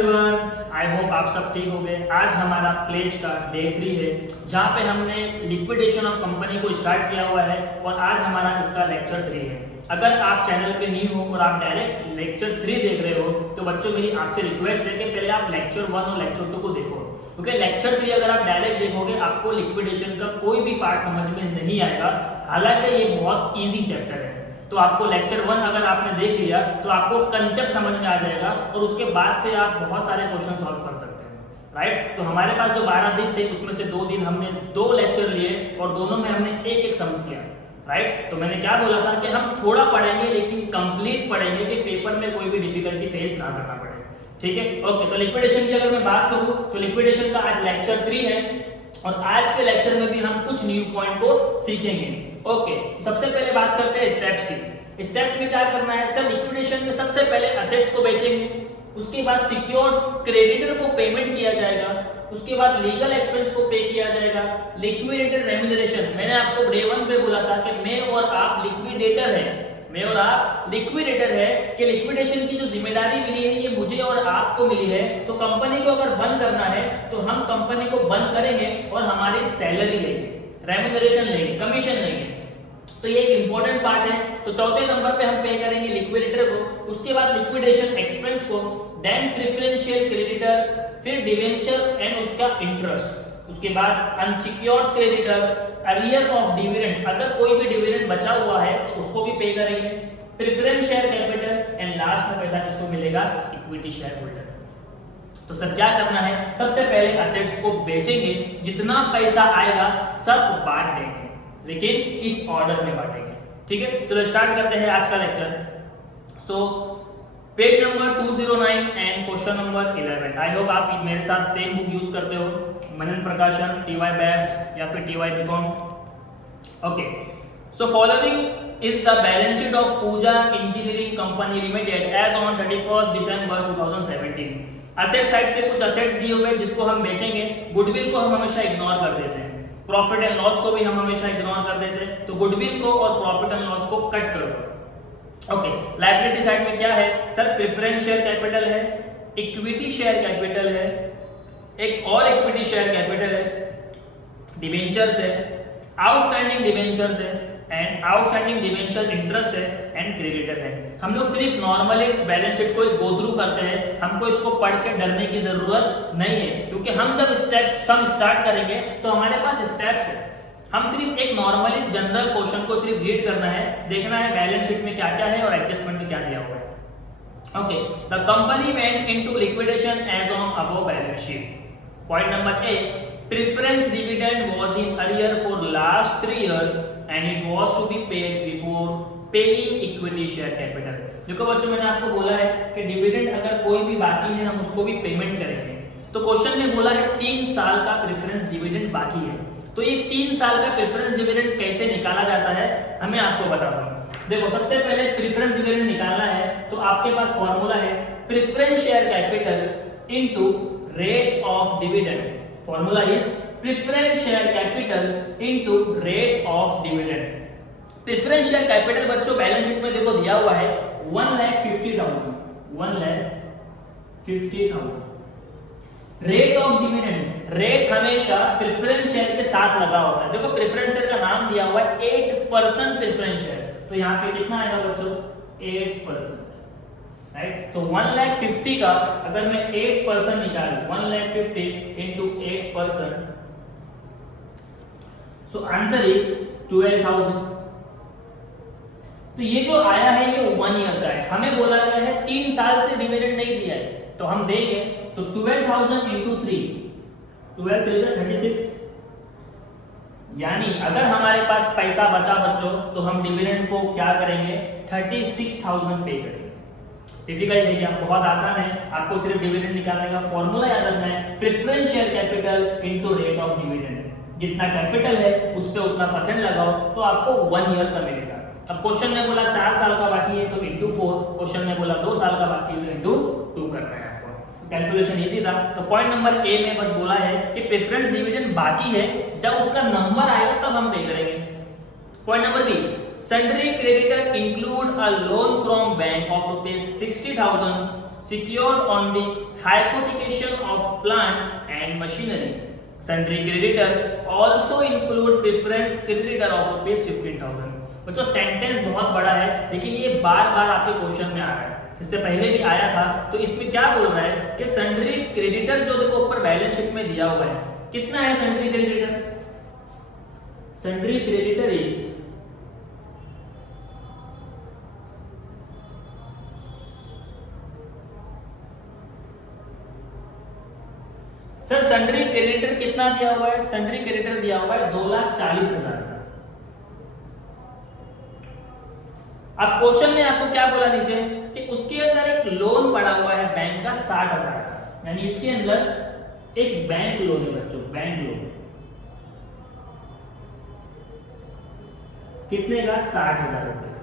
Everyone, I hope आप सब ठीक हो गए। आज हमारा प्लेज का डे 3 है, जहाँ पे हमने लिक्विडेशन ऑफ कंपनी को स्टार्ट किया हुआ है और आज हमारा उसका लेक्चर 3 है। अगर आप चैनल पे न्यू हो और आप डायरेक्ट लेक्चर 3 देख रहे हो तो बच्चों मेरी आपसे रिक्वेस्ट है कि पहले आप लेक्चर 1 और लेक्चर 2 को देखो, क्योंकि लेक्चर 3 अगर आप डायरेक्ट देखोगे आपको लिक्विडेशन का कोई भी पार्ट समझ में नहीं आएगा। हालांकि ये बहुत ईजी चैप्टर है, तो आपको लेक्चर 1 अगर आपने देख लिया तो आपको कंसेप्ट समझ में आ जाएगा और उसके बाद से आप बहुत सारे क्वेश्चन सॉल्व कर सकते हैं, राइट। तो हमारे पास जो 12 दिन थे उसमें से 2 दिन हमने 2 लेक्चर लिए और दोनों में हमने एक एक सम्स किया, राइट। तो मैंने क्या बोला था कि हम थोड़ा पढ़ेंगे लेकिन कंप्लीट पढ़ेंगे कि पेपर में कोई भी डिफिकल्टी फेस ना करना पड़े, ठीक है। ओके, तो लिक्विडेशन की अगर मैं बात करूं तो लिक्विडेशन का आज लेक्चर 3 है और आज के लेक्चर में भी हम कुछ न्यू पॉइंट को सीखेंगे। ओके, सबसे पहले बात करते हैं स्टेप्स की। स्टेप्स में क्या करना है सर, लिक्विडेशन में सबसे पहले असेट्स को बेचेंगे, उसके बाद सिक्योर्ड क्रेडिटर को पेमेंट किया जाएगा, उसके बाद लीगल एक्सपेंस को पे किया जाएगा, लिक्विडेटर रेम्यूनरेशन। मैंने आपको डे 1 पे बोला था कि मैं और आप लिक्विडेटर हैं, मैं और आप लिक्विडेटर है कि लिक्विडेशन की जो जिम्मेदारी मिली है ये मुझे और आपको मिली है। तो कंपनी को अगर बंद करना है तो हम कंपनी को बंद करेंगे और हमारी सैलरी लेंगे, रेम्यूनरेशन लेंगे, कमीशन लेंगे। तो ये एक इंपॉर्टेंट पार्ट है। तो चौथे नंबर पे हम पे करेंगे लिक्विडेटर को, उसके बाद लिक्विडेशन एक्सपेंस को, देन प्रेफरेंशियल क्रेडिटर, फिर डिवेंचर एंड उसका इंटरेस्ट, उसके बाद unsecured creditor, earlier of dividend, अगर कोई भी डिविडेंड बचा हुआ है तो उसको भी पे करेंगे, preference share capital and last में पैसा किसको मिलेगा, इक्विटी शेयर होल्डर। तो सर क्या करना है, सबसे पहले असेट्स को बेचेंगे, जितना पैसा आएगा सब बांट देंगे, लेकिन इस ऑर्डर में बांटेंगे, ठीक है। चलो स्टार्ट करते हैं आज का lecture. So page number 209 and question number 11। I hope आप मेरे साथ सेम बुक यूज करते हो, मनन प्रकाशन, TY बैफ या फिर TY B Com. Okay, so following is the balance sheet of Pooja engineering company limited as on 31 December 2017। Asset side पे कुछ असेट्स दिए हुए जिसको हम बेचेंगे। गुडविल को हम हमेशा इग्नोर कर देते हैं, प्रॉफिट एंड लॉस को भी हम हमेशा इग्नोर कर देते हैं, तो गुडविल को और प्रॉफिट एंड लॉस को कट करो। ओके, लायबिलिटी साइड में क्या है सर, प्रेफरेंस शेयर कैपिटल है, इक्विटी शेयर कैपिटल है, एक और इक्विटी शेयर कैपिटल है, डिवेंचर्स है, आउटस्टैंडिंग डिवेंचर्स है एंड आउटस्टैंडिंग डिवेंचर इंटरेस्ट है एंड क्रेडिटर है। हम लोग सिर्फ नॉर्मली बैलेंस शीट को गो थ्रू करते हैं, हमको इसको पढ़ के डरने की जरूरत नहीं है, क्योंकि हम जब सम स्टार्ट करेंगे तो हमारे पास स्टेप्स है। हम सिर्फ एक नॉर्मली जनरल क्वेश्चन को सिर्फ रीड करना है, देखना है बैलेंस शीट में क्या क्या है और एडजस्टमेंट में क्या दिया हुआ है। Okay, the company went into liquidation as on above balance sheet. Point number A, preference dividend was in earlier for last 3 years and it was to be paid before paying equity share capital. देखो बच्चों, मैंने आपको बोला है कि dividend अगर कोई भी बाकी है हम उसको भी पेमेंट करेंगे। तो क्वेश्चन में बोला है 3 साल का प्रेफरेंस डिविडेंड बाकी है, तो ये 3 साल का प्रेफरेंस डिविडेंड कैसे निकाला जाता है हमें आपको बताता हूं। देखो, सबसे पहले प्रेफरेंस डिविडेंड निकालना है तो आपके पास फॉर्मूला है preference share capital into rate of dividend. Formula is preference share capital into rate of dividend. Preference share capital बच्चों बैलेंस शीट में देखो दिया हुआ है 1,50,000, 1,50,000। रेट ऑफ डिविडेंड, रेट हमेशा प्रेफरेंस शेयर के साथ लगा होता है। देखो प्रेफरेंस शेयर का नाम दिया हुआ है 8% प्रेफरेंस शेयर, तो यहाँ पे कितना आएगा बच्चों, 8%, राइट। तो 1,50,000 का अगर मैं 8% निकालूं, 1,50,000 इंटू 8%, सो आंसर इज 12,000। तो ये जो आया है ये 1 ईयर का है, हमें बोला गया है 3 साल से डिविडेंड नहीं दिया है, तो हम देंगे तो 12,000 इंटू 3, 12 3 36, यानी अगर हमारे पास पैसा बचा बच्चों तो हम डिविडेंड को क्या करेंगे, 36,000 पे करेंगे। डिफिकल्ट है क्या, बहुत आसान है, आपको सिर्फ डिविडेंड निकालने का फॉर्मूला याद रखना है, preference share capital into rate of dividend. जितना कैपिटल है उस पे उतना परसेंट लगाओ तो आपको 1 ईयर का मिलेगा। अब क्वेश्चन में बोला 4 साल का बाकी है तो इंटू 4, क्वेश्चन में बोला 2 साल का बाकी है तो इंटू 2 करना है आपको। कैलकुलेशन इजी था। तो पॉइंट नंबर ए में बस बोला है कि प्रेफरेंस डिविडेंड बाकी है, जब उसका नंबर आएगा तब हम पे करेंगे। Point number B, sundry creditor include a loan from bank of rupees 60,000 secured on the hypothecation of plant and machinery. Sundry creditor also include preference creditor of rupees 15,000. बच्चों sentence बहुत बड़ा है लेकिन ये बार बार आपके क्वेश्चन में आ रहा है, इससे पहले भी आया था। तो इसमें क्या बोल रहा है कि सन्ड्री क्रेडिटर जो देखो ऊपर बैलेंस शीट में दिया हुआ है, कितना है sundry creditor? Sundry creditor is sir sundry creditor कितना दिया हुआ है? सन्ड्री क्रेडिटर दिया हुआ है 2,40,000 का। अब क्वेश्चन में आपको क्या बोला नीचे कि उसके अंदर एक लोन पड़ा हुआ है बैंक का 60,000 का, यानी इसके अंदर एक बैंक लोन है बच्चों, बैंक लोन कितने का? 60,000 रुपए का।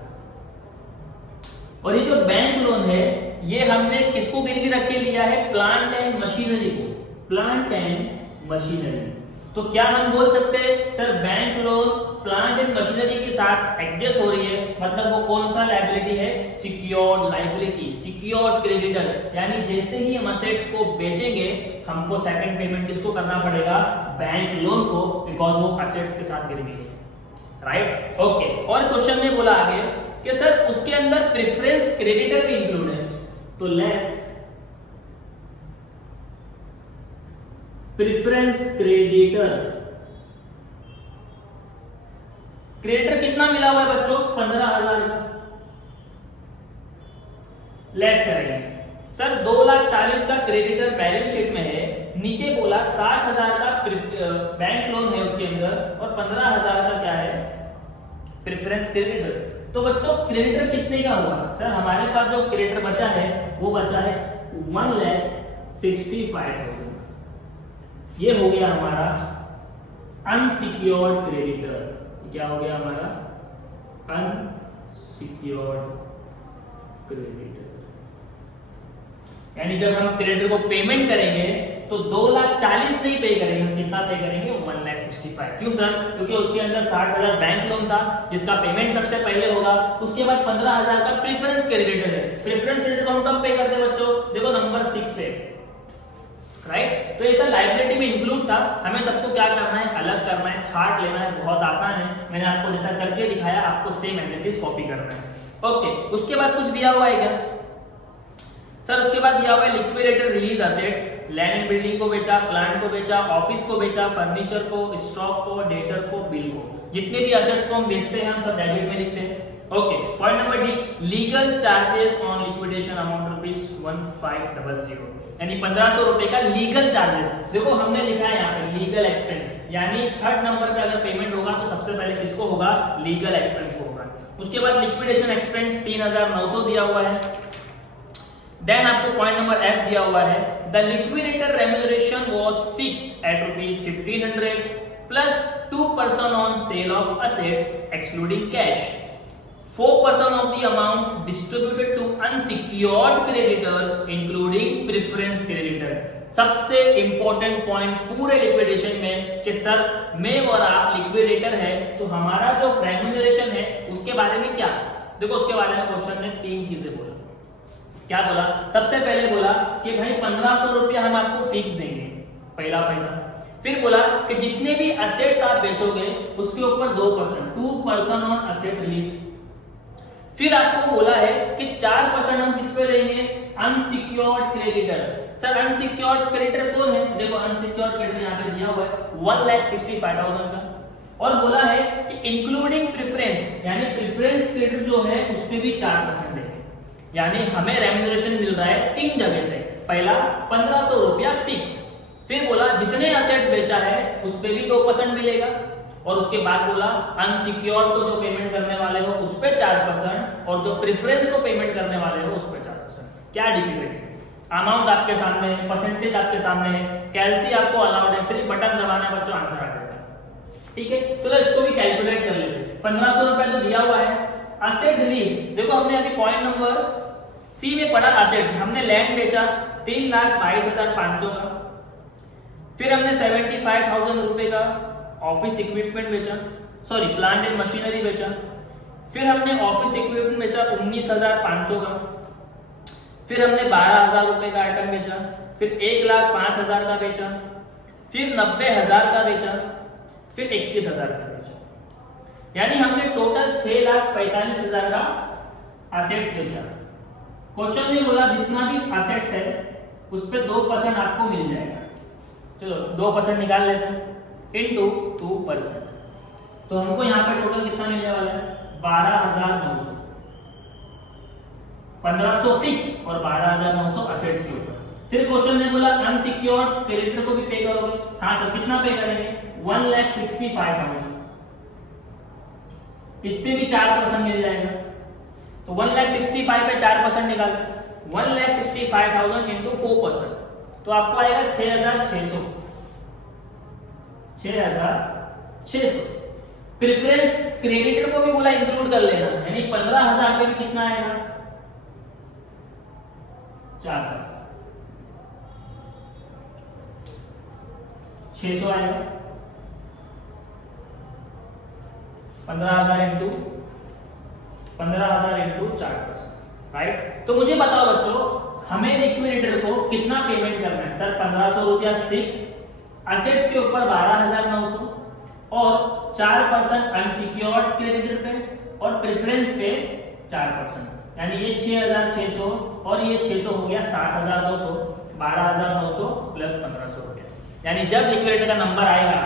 और ये जो बैंक लोन है ये हमने किसको गिरवी रख के लिया है? प्लांट एंड मशीनरी को, प्लांट एंड मशीनरी। तो क्या हम बोल सकते हैं sir bank loan plant and machinery के साथ एडजस्ट हो रही है, मतलब वो कौन सा लायबिलिटी है? सिक्योर्ड लायबिलिटी, सिक्योर्ड क्रेडिटर, यानी जैसे ही हम असेट्स को बेचेंगे हमको सेकंड पेमेंट किसको करना पड़ेगा? बैंक लोन को, बिकॉज वो असेट्स के साथ गिरवी है, राइट? ओके। और क्वेश्चन में बोला आगे कि सर उसके अंदर प्रेफरेंस क्रेडिटर भी इंक्लूड है, तो लेस प्रेफरेंस क्रेडिटर, क्रेडिटर कितना मिला हुआ है बच्चों? 15,000 का। लेस करेंगे सर 2,40,000 का क्रेडिटर बैलेंस शीट में है, नीचे बोला 60,000 का बैंक लोन है उसके अंदर और 15,000 का क्या है? Preference creditor. तो बच्चों क्रेडिटर कितने का हुआ? सर हमारे पास जो क्रेडिटर बचा है वो बचा है 1,65,000। ये हो गया हमारा अनसिक्योर्ड क्रेडिटर। क्या हो गया हमारा? Unsecured creditor. यानी जब हम क्रेडिटर को पेमेंट करेंगे तो 2,40,000 नहीं पे करेंगे, हम कितना पे करेंगे? 1,65,000। क्यों सर? क्योंकि उसके अंदर 60,000 बैंक लोन था जिसका पेमेंट सबसे पहले होगा, उसके बाद 15,000 का प्रेफरेंस क्रेडिटर है। प्रेफरेंस क्रेडिटर को हम कब पे करते हैं बच्चों? देखो नंबर 6 पे, राइट? तो ये सब लायबिलिटी में इंक्लूड था, हमें सबको क्या करना है? अलग करना है, छाट लेना है, बहुत आसान है। मैंने आपको जैसा करके दिखाया, आपको same as it is copy करना है। ओके। उसके बाद कुछ दिया हुआ है क्या सर? उसके बाद दिया हुआ है liquidated release assets, land and building को बेचा, प्लांट को बेचा, ऑफिस को बेचा, फर्नीचर को, स्टॉक को, डेटर को, बिल को, जितने भी असेट्स को हम बेचते हैं हम सब डेबिट में लिखते हैं। Okay. Point number D, legal charges on liquidation amount rupees 1500, यानी 1500 रुपए का लीगल चार्जेस। देखो हमने लिखा है यहाँ पे लीगल एक्सपेंस, यानी थर्ड नंबर पे अगर पेमेंट होगा तो सबसे पहले किसको होगा? लीगल एक्सपेंस को होगा। उसके बाद लिक्विडेशन एक्सपेंस 3,900 दिया हुआ है। देन आपको पॉइंट नंबर एफ दिया हुआ है, the liquidator remuneration was fixed at rupees 1,500 plus 2% on sale of assets excluding cash, 4% of the amount distributed to unsecured creditor including preference creditor। सबसे इंपॉर्टेंट पॉइंट पूरे liquidation में कि sir मैं और आप लिक्विडेटर है तो हमारा जो रेम्यूनरेशन है उसके बारे में क्या? देखो उसके बारे में क्वेश्चन ने 3 चीजें बोला। क्या बोला? सबसे पहले बोला कि भाई 1,500 रुपया हम आपको फिक्स देंगे, पहला पैसा। फिर बोला कि जितने भी असेट्स आप बेचोगे उसके ऊपर 2% ऑन असेट रिलीज। फिर आपको बोला है कि 4% हम किस पे देंगे? Unsecured creditor. Sir unsecured creditor कौन है? देखो अनसिक्योर्ड क्रेडिटर यहाँ पे दिया हुआ है 1,65,000 का। और बोला है कि इंक्लूडिंग प्रेफरेंस, यानी प्रेफरेंस क्रेडिटर जो है उस पे भी 4% देंगे। यानी हमें रेम्यूनरेशन मिल रहा है 3 जगह से। पहला 1,500 रुपया फिक्स, फिर बोला जितने असेट्स बेचा है उस पे भी 2% मिलेगा, और उसके बाद बोला अनसिक्योर्ड को जो पेमेंट करने वाले हो उस पे 4% और जो प्रेफरेंस को पेमेंट करने वाले हो उस पे 4%। क्या डिफिकल्टी है? अमाउंट आपके सामने है, परसेंटेज आपके सामने है, कैलसी आपको अलाउड है, सिर्फ बटन दबाना बच्चों आंसर आ जाएगा। ठीक है, चलो इसको भी कैलकुलेट कर लेते हैं। 1,500 रुपया तो दिया हुआ है। असेट रिलीज, देखो हमने अभी पॉइंट नंबर सी में पढ़ा असेट्स, हमने लैंड बेचा 3,22,500 का, फिर हमने 75,000 रुपए का ऑफिस इक्विपमेंट बेचा, सॉरी प्लांट एंड मशीनरी बेचा, फिर हमने ऑफिस इक्विपमेंट बेचा 19,500 का, फिर हमने 12,000 रुपए का आइटम बेचा, फिर 1,05,000 का बेचा, फिर 90,000 का बेचा, फिर 21,000 का बेचा। यानी हमने टोटल 6,45,000 का असेट्स बेचा। क्वेश्चन में बोला जितना भी असेट्स है उस पे 2% आपको मिल जाएगा। चलो 2% निकाल लेते हैं इनटू 2%। तो हमको यहाँ पे टोटल कितना मिलने वाला है? 12,900। 1,500 फिक्स और 12,900 असेट्स के ऊपर। फिर क्वेश्चन ने बोला अनसिक्योर्ड क्रेडिटर को भी पे करोगे। हाँ सर, कितना पे करेंगे? 1,65,000। इस पे भी 4% मिल जाएगा। तो 1,65,000 पे 4% निकालते, 1,65,000 इंटू 4%, तो आपको आएगा 6,600। 6,600। प्रेफरेंस क्रेडिटर को भी बोला इंक्लूड कर लेना, यानी 15,000 पे भी कितना आएगा? 4%। 600 आएगा। 15,000 इंटू 4%, राइट। तो मुझे बताओ बच्चों, हमें लिक्विडेटर को कितना पेमेंट करना है? सर 1,500 रुपया फिक्स, असेट्स के ऊपर 12,900 और 4% अनसिक्योर्ड क्रेडिटर पे और प्रेफरेंस पे 4%, यानी ये 6,600 और ये 600 हो गया 7,200। 12,900 प्लस 1,500 रुपया, यानी जब लिक्विडेटर का नंबर आएगा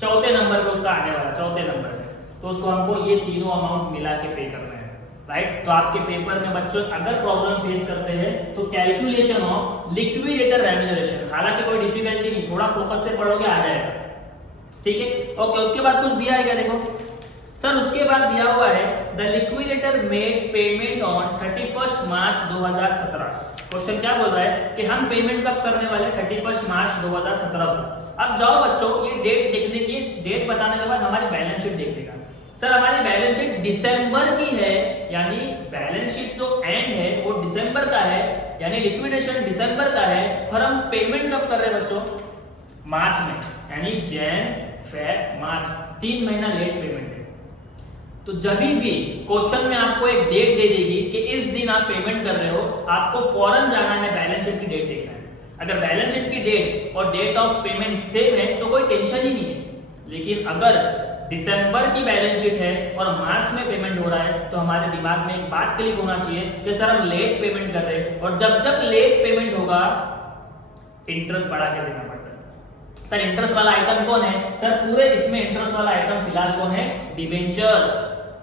चौथे नंबर पे उसका आने वाला, चौथे नंबर पे, तो उसको हमको ये तीनों अमाउंट मिला के पे करना है, राइट। तो आपके पेपर में बच्चों अगर प्रॉब्लम फेस करते हैं तो कैलकुलेशन ऑफ लिक्विडेटर रेम्यूनरेशन, हालांकि कोई डिफिकल्टी नहीं, थोड़ा फोकस से पढ़ोगे आ जाएगा, ठीक है। ओके, उसके बाद कुछ दिया है क्या? देखो सर, उसके बाद दिया हुआ है the liquidator made payment on 31 March 2017। Question क्या बोल रहा है कि हम पेमेंट कब करने वाले? 31 मार्च 2017 को। अब जाओ बच्चों, ये डेट देखने की, डेट बताने के बाद हमारी बैलेंस शीट देखने का। सर हमारी बैलेंस शीट दिसंबर की है, यानी बैलेंस शीट जो एंड है वो दिसंबर का है, यानी लिक्विडेशन दिसंबर का है, और हम पेमेंट कब कर रहे हैं बच्चों? मार्च में, यानी जैन फेब मार्च, 3 महीना लेट पेमेंट है। तो जब भी क्वेश्चन में आपको एक डेट दे देगी कि इस दिन आप पेमेंट कर रहे हो, आपको फौरन जाना है बैलेंस शीट की डेट देखना है। अगर बैलेंस शीट की डेट और डेट ऑफ पेमेंट सेम है तो कोई टेंशन ही नहीं है, लेकिन अगर दिसंबर की बैलेंस शीट है और मार्च में पेमेंट हो रहा है तो हमारे दिमाग में एक बात क्लिक होना चाहिए कि सर हम लेट पेमेंट कर रहे हैं, और जब जब लेट पेमेंट होगा इंटरेस्ट बढ़ा के देना पड़ता है। सर इंटरेस्ट वाला आइटम कौन है? सर पूरे इसमें इंटरेस्ट वाला आइटम फिलहाल कौन है? डिबेंचर्स,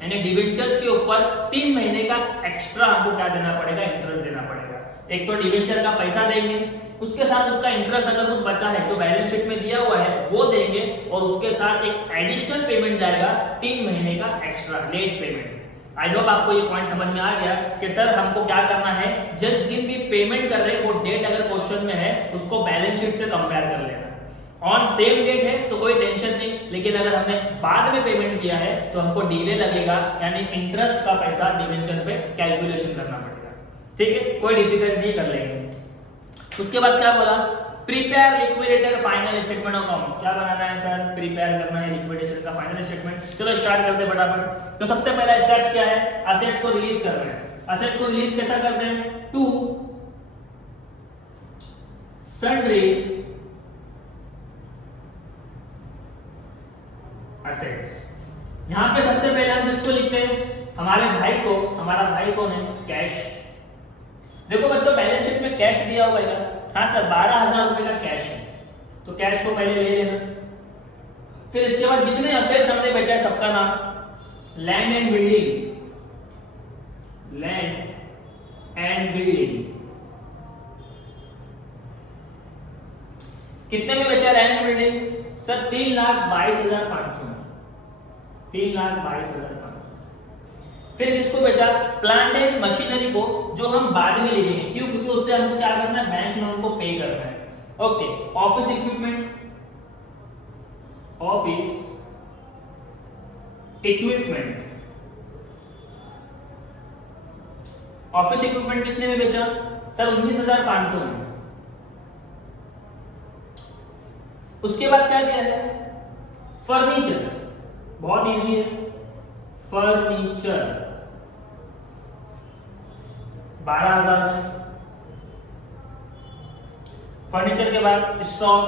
यानी डिबेंचर्स के ऊपर 3 महीने का एक्स्ट्रा हमको क्या देना पड़ेगा? इंटरेस्ट देना पड़ेगा। एक तो डिबेंचर का पैसा देंगे, उसके साथ उसका इंटरेस्ट अगर कुछ बचा है जो बैलेंस शीट में दिया हुआ है वो देंगे, और उसके साथ एक एडिशनल पेमेंट जाएगा 3 महीने का extra late payment. I hope आपको ये पॉइंट समझ में आ गया कि सर हमको क्या करना है, जिस दिन भी पेमेंट कर रहे हैं वो डेट अगर क्वेश्चन में है उसको बैलेंस शीट से कंपेयर कर लेना। ऑन सेम डेट है तो कोई टेंशन नहीं, लेकिन अगर हमने बाद में पेमेंट किया है तो हमको डिले लगेगा, यानी इंटरेस्ट का पैसा डिबेंचर पे कैलकुलेशन करना पड़ेगा, ठीक है। कोई डिफिकल्ट नहीं, कर लेंगे। उसके बाद क्या बोला? Prepare liquidator final statement of account. क्या बनाना है सर? प्रिपेयर करना है लिक्विडेशन का फाइनल स्टेटमेंट। चलो स्टार्ट करते हैं फटाफट। तो सबसे पहला स्टेप क्या है? असेट्स को रिलीज करना है। असेट्स को रिलीज कैसा करते हैं? To sundry assets. यहां पे सबसे पहले हम किसको लिखते हैं? हमारे भाई को। हमारा भाई कौन है? कैश। देखो बच्चों बैलेंस शीट में कैश दिया हुआ है। हाँ सर 12,000 रुपए का कैश है, तो कैश को पहले ले लेना। फिर इसके बाद जितने असेट्स हमने बेचा है सबका नाम, land and building, land and building. कितने में बेचा लैंड एंड बिल्डिंग? सर 3,22,500 में, 3,22,500। फिर किसको बेचा? प्लांट एंड मशीनरी को, जो हम बाद में लिखेंगे, क्यों? क्योंकि उससे हमको क्या करना है? बैंक लोन को पे करना है। Okay, office equipment, office equipment, office equipment कितने में बेचा? सर 19,500 में। उसके बाद क्या दिया है? फर्नीचर, बहुत इजी है, फर्नीचर 12,000। फर्नीचर के बाद स्टॉक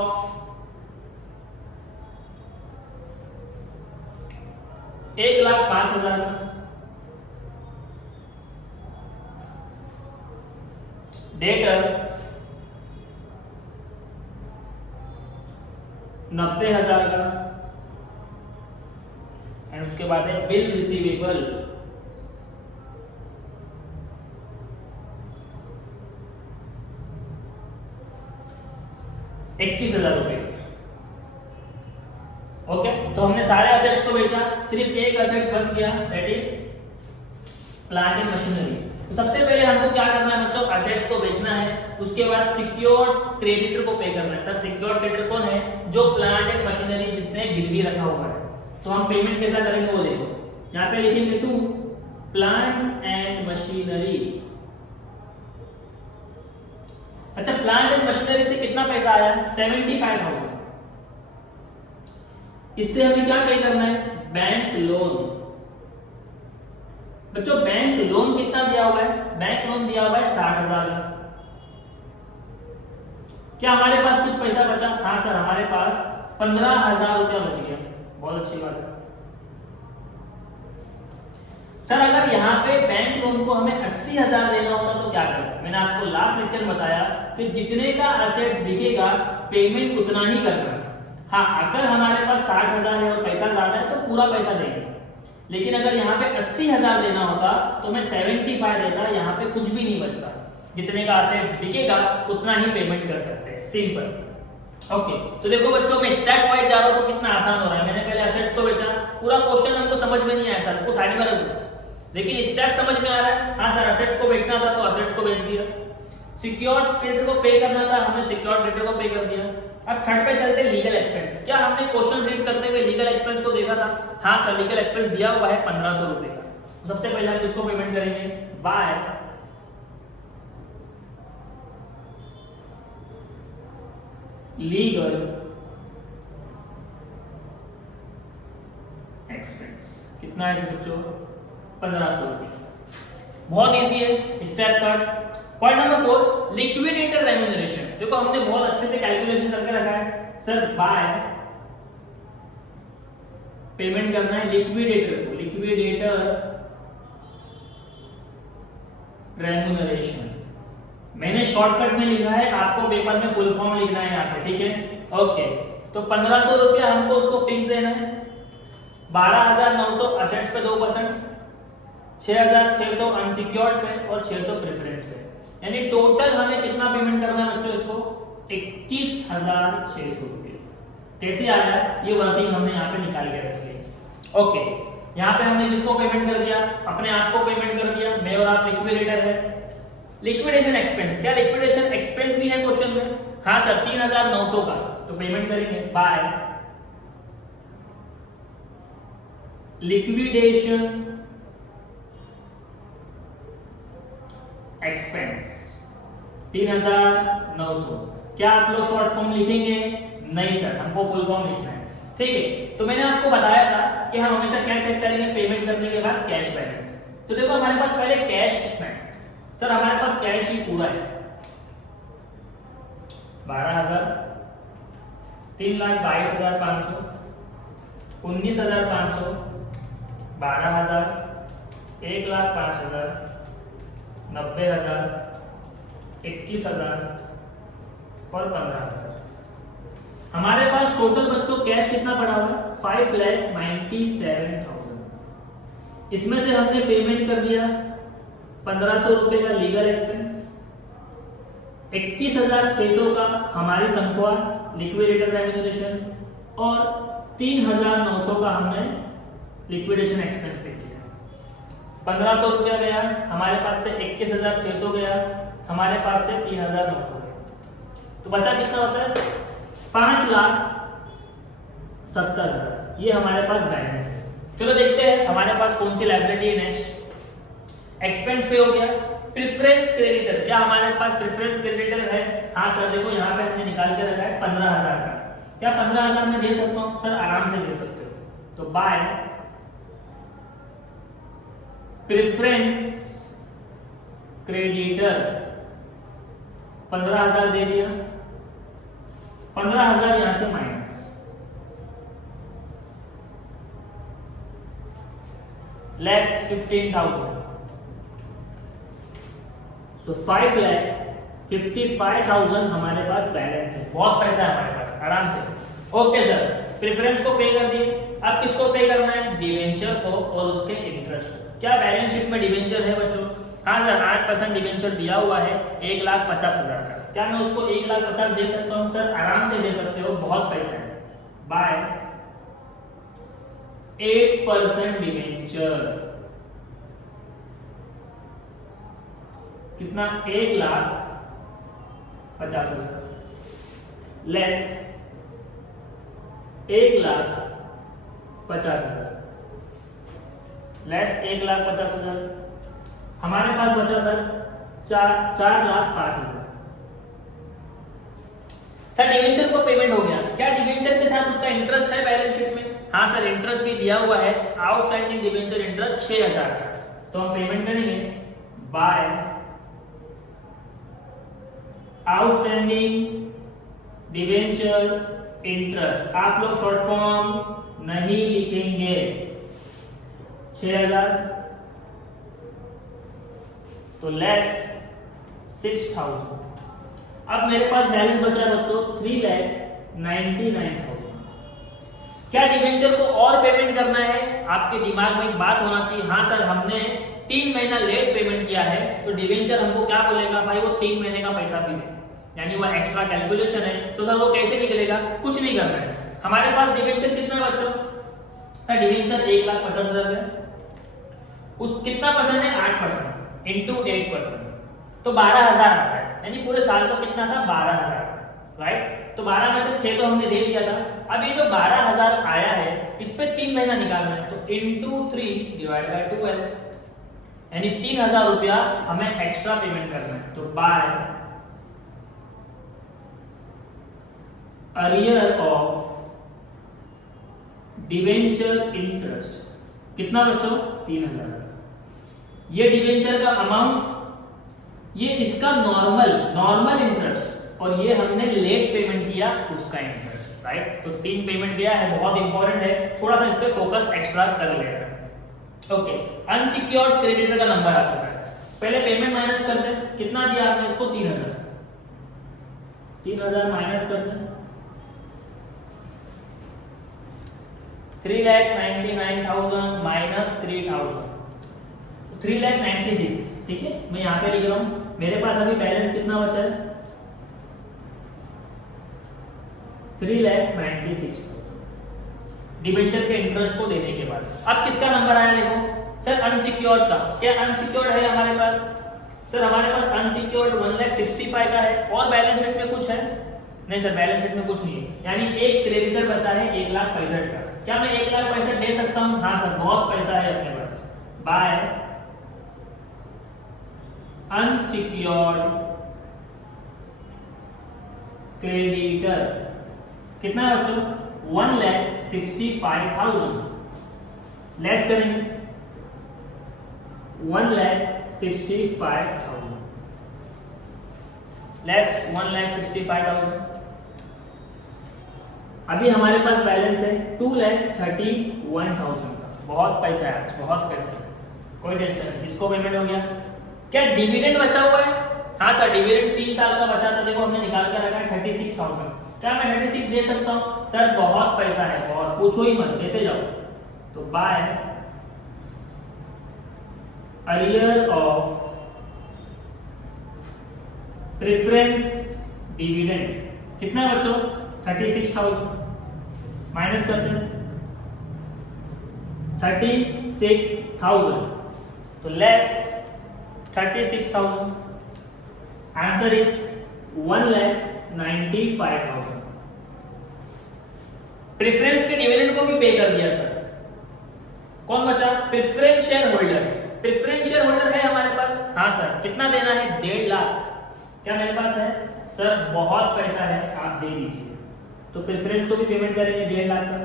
1,05,000 का। डेटर 90,000 का। एंड उसके बाद है बिल रिसीवेबल 21,000 रुपए। ओके, तो हमने सारे असेट्स को बेचा, सिर्फ एक असेट्स बच गया, that is plant and machinery. तो सबसे पहले हमको क्या करना है बच्चों, असेट्स को बेचना है, उसके बाद सिक्योर क्रेडिटर को पे करना है। सर सिक्योर क्रेडिटर कौन है, जो प्लांट एंड मशीनरी जिसने गिरवी रखा हुआ है। तो हम पेमेंट कैसा करेंगे वो देखो, यहाँ पे लिखेंगे टू प्लांट एंड मशीनरी। अच्छा, प्लांट एंड मशीनरी से कितना पैसा आया, 75,000। इससे हमें क्या पे करना है, बैंक लोन। बच्चों बैंक लोन कितना दिया हुआ है, बैंक लोन दिया हुआ है 60,000 का। क्या हमारे पास कुछ पैसा बचा, हाँ सर हमारे पास 15,000 रुपया बच गया, बहुत अच्छी बात है। सर अगर यहाँ पे बैंक लोन को हमें 80,000 देना होता तो क्या करते, मैंने आपको लास्ट लेक्चर में बताया कि जितने का असेट्स बिकेगा पेमेंट उतना ही करना है। हाँ अगर हमारे पास 60,000 है और पैसा ज्यादा है तो पूरा पैसा देंगे, लेकिन अगर यहाँ पे 80,000 देना होता तो मैं 75 देता, यहाँ पे कुछ भी नहीं बचता, जितने का असेट्स बिकेगा उतना ही पेमेंट कर सकते हैं, सिंपल। ओके, तो देखो बच्चों मैं स्टेप वाइज जा रहा हूँ तो कितना आसान हो रहा है। मैंने पहले असेट्स को बेचा, पूरा क्वेश्चन हमको समझ में नहीं आया सर, उसको साइड में रख दो, लेकिन स्टेप समझ में आ रहा है। हाँ सर असेट्स को बेचना था तो असेट्स को बेच दिया, सिक्योर क्रेडिटर को पे करना था, हमने सिक्योर क्रेडिटर को पे कर दिया। अब थर्ड पे चलते लीगल एक्सपेंस। क्या हमने क्वेश्चन रीड करते हुए लीगल एक्सपेंस को देखा था, हाँ सर लीगल एक्सपेंस दिया हुआ है 1500 रुपए का। सबसे पहले हम इसको पेमेंट करेंगे बाय लीगल एक्सपेंस। कितना है बच्चों, 1500 रुपए। बहुत इजी है, step cut. Point number 4 liquidator remuneration. देखो हमने बहुत अच्छे से कैलकुलेशन करके रखा है सर, बाय पेमेंट करना है लिक्विडेटर को, लिक्विडेटर रेम्यूनरेशन। मैंने शॉर्टकट में लिखा है, आपको पेपर में फुल फॉर्म लिखना है यहाँ पे, ठीक है। ओके, तो 1500 रुपया हमको उसको फिक्स देना है, 12,900 असेट्स पे 2%, 6,600 अनसिक्योर्ड पे और 600 प्रेफरेंस पे, यानी टोटल हमें कितना पेमेंट करना है बच्चों इसको, 21,600 रुपये। कैसे आया ये वर्किंग हमने यहाँ पे निकाल के रखी है। ओके, यहाँ पे हमने किसको पेमेंट कर दिया, अपने आप को पेमेंट कर दिया, मैं और आप लिक्विडेटर है। लिक्विडेशन एक्सपेंस, क्या लिक्विडेशन एक्सपेंस भी है क्वेश्चन में, हाँ सर 3,900 का, तो पेमेंट करेंगे बाय लिक्विडेशन एक्सपेंस 3,900। क्या आप लोग शॉर्ट फॉर्म लिखेंगे, नहीं सर हमको फुल फॉर्म लिखना है, ठीक है। तो मैंने आपको बताया था कि हम हमेशा क्या चेक करेंगे, पेमेंट करने के बाद कैश बैलेंस। तो देखो हमारे पास पहले कैश कितना है, सर हमारे पास कैश ही पूरा है 12,000, 3,22,500, 19,500, 12,000, 1,05,000, 90,000, 21,000 और 15,000। हमारे पास टोटल बच्चों कैश कितना पड़ा हुआ है, 5,97,000। इसमें से हमने पेमेंट कर दिया 1,500 रुपए का लीगल एक्सपेंस, 21,600 का हमारी तनख्वाह लिक्विडेटर रेम्यूनरेशन और 3,900 का हमने लिक्विडेशन एक्सपेंस पे किया। 1,500 रुपया गया हमारे पास से, 21,600 गया हमारे पास से, 3,900 गया, तो बचा कितना होता है 5,70,000। ये हमारे पास बैलेंस है। चलो देखते हैं हमारे पास कौन सी लायबिलिटी है। नेक्स्ट एक्सपेंस पे हो गया। प्रेफरेंस क्रेडिटर, क्या हमारे पास प्रेफरेंस क्रेडिटर है, हाँ सर देखो यहाँ पे हमने निकाल के रखा है 15,000 का। क्या 15,000 में दे सकता हूँ, सर आराम से दे सकते हो। तो बाय प्रेफरेंस क्रेडिटर 15,000 दे दिया, 15,000 यहां से माइनस, लेस 15,000, तो 5,55,000 हमारे पास बैलेंस है। बहुत पैसा है हमारे पास, आराम से। ओके सर, प्रेफरेंस को पे कर दिए, अब किसको पे करना है? डिवेंचर को और उसके इंटरेस्ट को। क्या बैलेंस शीट में डिवेंचर है बच्चों? हाँ सर, 8% डिवेंचर दिया हुआ है 1,50,000 का। क्या मैं उसको 1,50,000 दे सकता हूँ? सर आराम से दे सकते हो, बहुत पैसा है। बाय 8% डिवेंचर, कितना? 1,50,000 लेस 1,50,000 लेस 1,50,000, हमारे पास बचा सर 4,05,000। सर डिवेंचर को पेमेंट हो गया, क्या डिवेंचर के साथ उसका इंटरेस्ट है बैलेंस शीट में? हाँ सर, इंटरेस्ट भी दिया हुआ है, आउटस्टैंडिंग डिवेंचर इंटरेस्ट 6,000 का। तो हम पेमेंट करेंगे बाय आउटस्टैंडिंग डिवेंचर इंटरेस्ट। आप लोग शॉर्ट फॉर्म नहीं लिखेंगे, 6,000 तो लेस 6,000। अब मेरे पास बैलेंस बचा है बच्चों 3,99,000। क्या डिवेंचर को और पेमेंट करना है? आपके दिमाग में एक बात होना चाहिए, हाँ सर हमने 3 महीना लेट पेमेंट किया है, तो डिवेंचर हमको क्या बोलेगा? भाई वो 3 महीने का पैसा भी दे, यानी वो एक्स्ट्रा कैलकुलेशन है। तो सर वो कैसे निकलेगा? कुछ नहीं करना है, हमारे पास डिवेंचर कितना है बच्चों? सर डिवेंचर 1,50,000 है, उस कितना परसेंट है? 8% इंटू 8%, तो 12,000 आता है। यानी पूरे साल को कितना था? 12,000, राइट? तो 12 में से 6 तो हमने दे दिया था। अब ये जो 12,000 आया है, इस पे 3 महीना निकालना है, तो इंटू 3 डिवाइड बाय 12, यानी 3,000 रुपया हमें एक्स्ट्रा पेमेंट करना है। तो by arrear of debenture interest, कितना बच्चों? 3,000 का। ये डिवेंचर का अमाउंट, ये इसका नॉर्मल इंटरेस्ट, और ये हमने लेट पेमेंट किया उसका इंटरेस्ट, राइट? तो 3 पेमेंट गया है, बहुत इंपॉर्टेंट है, थोड़ा सा इस पे फोकस एक्स्ट्रा कर लेना। ओके, अनसिक्योर्ड क्रेडिटर का नंबर आ चुका है। पहले पेमेंट माइनस करते हैं, कितना दिया आपने इसको? 3,000, 3,000 माइनस करते हैं 3,99,000 माइनस 3,000, 3,96,000, ठीक है? मैं यहाँ पे लिख रहा हूँ, मेरे पास अभी बैलेंस कितना बचा है? 3,96,000 डिबेंचर के इंटरेस्ट को देने के बाद। अब किसका नंबर आया देखो सर? अनसिक्योर्ड का। क्या अनसिक्योर्ड है हमारे पास? सर हमारे पास अनसिक्योर्ड 1,65,000 का है, और बैलेंस शीट में कुछ है? नहीं सर, बैलेंस शीट में कुछ नहीं है, यानी एक क्रेडिटर बचा है 1,65,000 का। क्या मैं 1,65,000 दे सकता हूँ? हाँ सर, बहुत पैसा है अपने पास। बाय अनसिक्योर्ड क्रेडिटर, कितना है बच्चों? 1,65,000 लेस करेंगे 1,65,000 लेस 1,65,000। अभी हमारे पास बैलेंस है 2,31,000 का। बहुत पैसा है आज, बहुत पैसा है, कोई टेंशन नहीं, इसको पेमेंट हो गया। क्या डिविडेंड बचा हुआ है? हाँ सर, डिविडेंड 3 साल का बचा था, देखो हमने निकाल कर रखा है 36,000। क्या मैं 36 दे सकता हूँ? सर बहुत पैसा है, बहुत, पूछो ही मत, देते जाओ। तो by arrear of preference dividend, कितना है बच्चों? 36,000 माइनस करते हैं 36,000, तो लेस 36,000, आंसर इज 1,95,000। प्रेफरेंस के डिविडेंड को भी पे कर दिया सर। कौन बचा? Preference shareholder. Preference shareholder है हमारे पास? हाँ सर, कितना देना है? 1.5 लाख। क्या मेरे पास है? सर बहुत पैसा है, आप दे दीजिए। तो प्रेफरेंस को भी पेमेंट करेंगे 1.5 लाख का।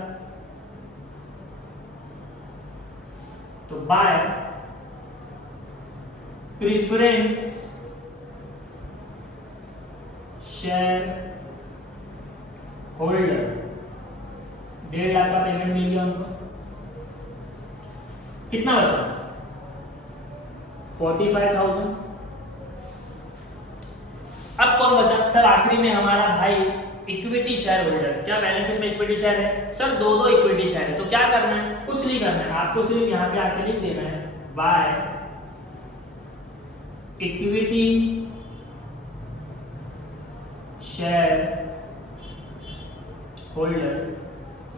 तो bye preference share holder 1.5 lakh का पेमेंट मिल गया उनको। कितना बचा? 45,000। अब कौन बचा सर? आखिरी में हमारा भाई इक्विटी शेयर होल्डर। क्या बैलेंस शीट में इक्विटी शेयर है सर? दो इक्विटी शेयर है। तो क्या करना है? कुछ नहीं करना है, आपको सिर्फ यहाँ पे आके लिख देना है बाय इक्विटी शेयर होल्डर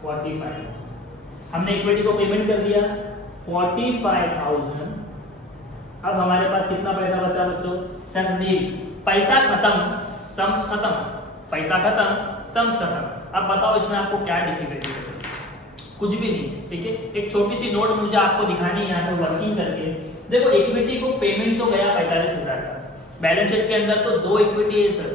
45। हमने इक्विटी को पेमेंट कर दिया 45,000। अब हमारे पास कितना पैसा बचा बच्चों? सर नील। पैसा खत्म, सम्स खत्म, पैसा खत्म, सम्स खत्म। अब बताओ इसमें आपको क्या डिफिकल्टी है? कुछ भी नहीं, ठीक है। एक छोटी सी नोट मुझे आपको दिखानी है यहाँ पे वर्किंग करके। देखो इक्विटी को पेमेंट तो गया 45,000 का, बैलेंस शीट के अंदर तो 2 इक्विटी है सर।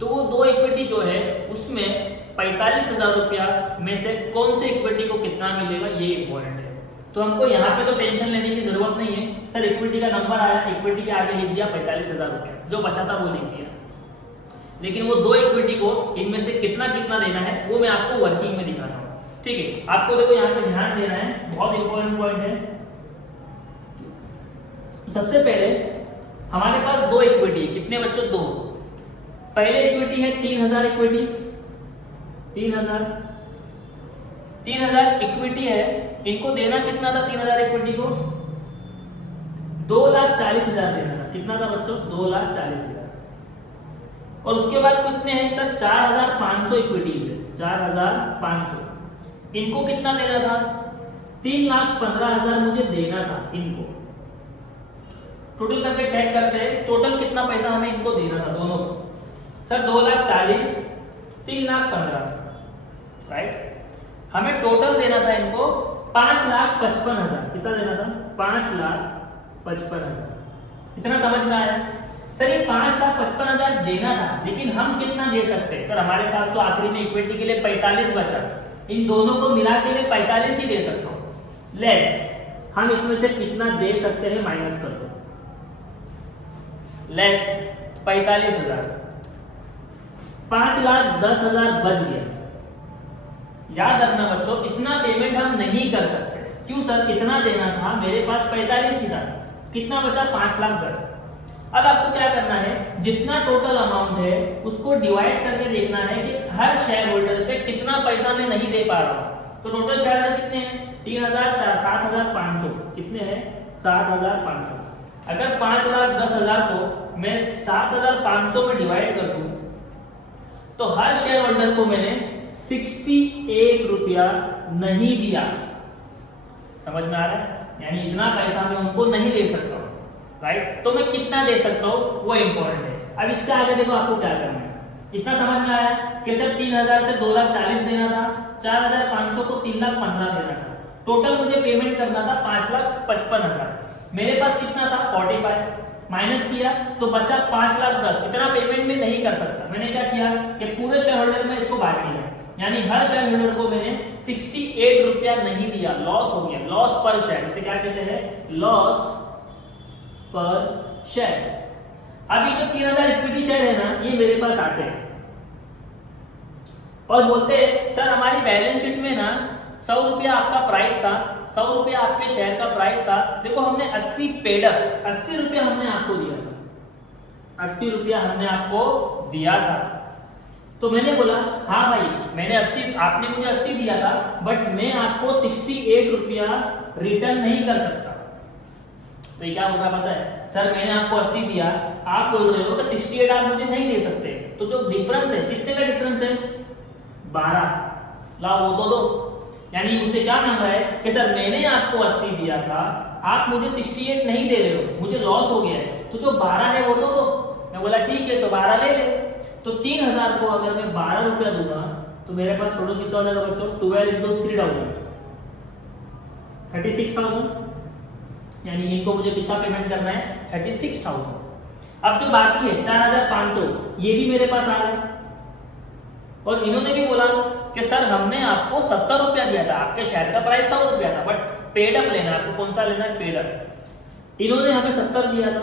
तो वो 2 इक्विटी जो है उसमें 45,000 रुपया में से कौन से इक्विटी को कितना मिलेगा ये इंपॉर्टेंट है। तो हमको यहाँ पे तो टेंशन लेने की जरूरत नहीं है सर। इक्विटी का नंबर आया, इक्विटी के आगे लिख दिया 45,000 रुपया, जो बचा था वो लिख दिया। लेकिन वो 2 इक्विटी को इनमें से कितना कितना देना है वो मैं आपको वर्किंग में दिखाता हूँ, ठीक है। आपको देखो यहाँ पे ध्यान देना है, बहुत इंपॉर्टेंट पॉइंट है। सबसे पहले हमारे पास 2 इक्विटी, कितने बच्चों? 2। पहले इक्विटी है 3,000 इक्विटीज, 3,000 इक्विटी है। इनको देना कितना था? 3,000 इक्विटी को 2,40,000 देना था। कितना था बच्चों? 2,40,000। और उसके बाद कितने हैं सर? 4,500 इक्विटीज है, 4,500। इनको कितना देना था? 3,15,000 मुझे देना था इनको। टोटल करके चेक करते हैं, टोटल कितना पैसा हमें इनको देना था दोनों को? Sir 2,40,000, 3,15,000, right. हमें टोटल देना था इनको 5,55,000। कितना देना था? 5,55,000। इतना समझ में आया? सर ये 5,55,000 देना था, लेकिन हम कितना दे सकते हैं? सर हमारे पास तो आखिरी में इक्विटी के लिए 45 बचा, इन दोनों को मिला के मैं 45 ही दे सकता हूँ। लेस हम इसमें से कितना दे सकते हैं माइनस कर दो। लेस 45,000, 5,10,000 बच गया। याद रखना बच्चों, इतना पेमेंट हम नहीं कर सकते। क्यों सर? इतना देना था, मेरे पास 45 ही था। कितना बचा? 5,10,000। अब आपको क्या करना है? जितना टोटल अमाउंट है उसको डिवाइड करके देखना है कि हर शेयर होल्डर पे कितना पैसा मैं नहीं दे पा रहा हूं। तो टोटल शेयर होल्डर कितने हैं? 3,000, 7,500। कितने हैं? 7,500। अगर 5,10,000 को मैं 7,500 में डिवाइड कर दूं तो हर शेयर होल्डर को मैंने 68 रुपया नहीं दिया। समझ में आ रहा है? यानी इतना पैसा मैं उनको नहीं दे सकता हूं, राइट। तो मैं कितना दे सकता हूं वो इंपॉर्टेंट है। अब इसके आगे देखो आपको क्या करना है। इतना समझ में आया कि सर 3,000 से 2,40,000 देना था, 4,500 को 3,15,000 देना था। टोटल मुझे पेमेंट करना था 5,55,000। मेरे पास कितना था? 45 माइनस किया तो बचा 5,10,000। इतना पेमेंट में नहीं कर सकता। मैंने क्या किया कि पूरे शेयर होल्डर में इसको बांट दिया, यानी हर शेयर होल्डर को मैंने 68 रुपया नहीं दिया। लॉस हो गया, लॉस पर शेयर। इसे क्या कहते हैं? लॉस पर शेयर। अभी जो 3,000 इक्विटी शेयर है ना, ये मेरे पास आते हैं और बोलते हैं सर हमारी बैलेंस शीट में ना 100 रुपया आपका प्राइस था, 100 रुपया आपके शेयर का प्राइस था। देखो हमने 80 पेड अप, 80 रुपया हमने आपको दिया था, 80 रुपया हमने आपको दिया था। तो मैंने बोला हाँ भाई मैंने 80, आपने मुझे 80 दिया था, बट मैं आपको 68 रुपया रिटर्न नहीं कर सकता। तो ये क्या बोल रहा पता है? सर मैंने आपको 80 दिया, आप बोल रहे हो कि 68 आप मुझे नहीं दे सकते। तो जो डिफरेंस है, कितने का डिफरेंस है? 12। लाओ वो तो दो। यानी उससे क्या मांग रहा है कि सर मैंने आपको 80 दिया था, आप मुझे 68 नहीं दे रहे हो, मुझे लॉस हो गया है, तो जो 12 है वो तो दो। मैं बोला ठीक है, तो 12 ले ले। तो 3,000 को अगर मैं 12 रुपया दूंगा तो मेरे पास टोटल कितना हो जाएगा बच्चों? 12 into 3,000, 36,000। यानी इनको मुझे कितना पेमेंट करना है? 36,000। अब जो बाकी है 4,500, ये भी मेरे पास आ रहा है। और इन्होंने भी बोला कि सर हमने आपको 70 रुपया दिया था, आपके शेयर का प्राइस 100 रुपया था, बट पेड अप लेना है आपको। कौन सा लेना है? Paid up. इन्होंने हमें 70 दिया था,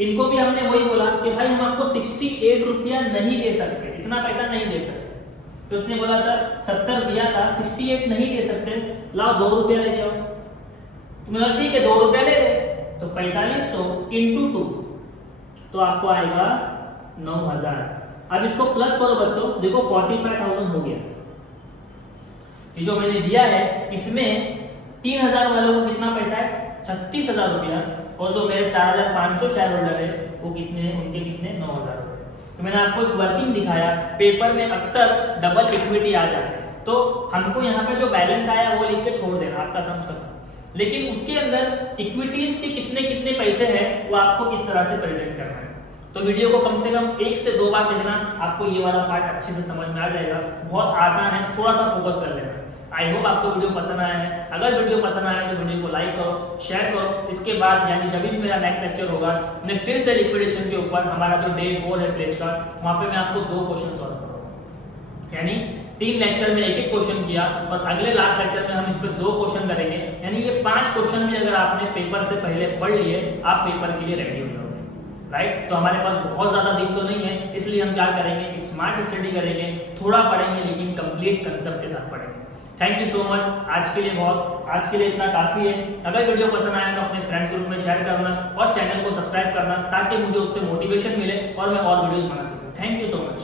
इनको भी हमने वही बोला कि भाई हम आपको 68 रुपया नहीं दे सकते, इतना पैसा नहीं दे सकते। तो उसने बोला सर 70 दिया था, 68 नहीं दे सकते, लाओ 2 रुपया ले जाओ। तो मैंने ठीक है 2 रुपया ले ले। तो 4500 इंटू 2 तो आपको आएगा 9000। अब इसको प्लस करो बच्चों, देखो 45,000 हो गया। ये जो मैंने दिया है इसमें 3000 वालों को कितना पैसा है, 36,000 रुपया, और जो मेरे 4500 शेयर होल्डर है वो कितने, उनके कितने 9000 रुपए। तो मैंने आपको एक वर्किंग दिखाया, पेपर में अक्सर डबल इक्विटी आ जाते हैं, तो हमको यहाँ पे जो बैलेंस आया वो लिख के छोड़ देना, आपका सम खत्म। लेकिन उसके अंदर इक्विटीज के कितने कितने पैसे हैं वो आपको इस तरह से प्रेजेंट करना है। तो वीडियो को कम से कम 1 से 2 बार देखना, आपको ये वाला पार्ट अच्छे से समझ में आ जाएगा। बहुत आसान है, थोड़ा सा फोकस कर लेना। आई होप आपको वीडियो पसंद आया है। अगर वीडियो पसंद आया तो वीडियो को लाइक करो, शेयर करो। इसके बाद यानी जब भी मेरा नेक्स्ट लेक्चर होगा, मैं फिर से लिक्विडेशन के ऊपर, हमारा जो डे 4 है प्लेज का, वहां पे मैं आपको 2 क्वेश्चन सॉल्व करूंगा। यानी 3 लेक्चर में एक एक क्वेश्चन किया, और अगले लास्ट लेक्चर में हम इस पे 2 क्वेश्चन करेंगे। यानी ये 5 क्वेश्चन भी अगर आपने पेपर से पहले पढ़ लिए, आप पेपर के लिए रेडी हो जाओगे, राइट। तो हमारे पास बहुत ज्यादा दिन तो नहीं है, इसलिए हम क्या करेंगे, स्मार्ट स्टडी करेंगे, थोड़ा पढ़ेंगे लेकिन कंप्लीट कंसेप्ट के साथ पढ़ेंगे। Thank you so much. आज के लिए इतना काफी है। अगर वीडियो पसंद आया तो अपने फ्रेंड ग्रुप में शेयर करना और चैनल को सब्सक्राइब करना, ताकि मुझे उससे मोटिवेशन मिले और मैं और वीडियोस बना सकूं। Thank you so much.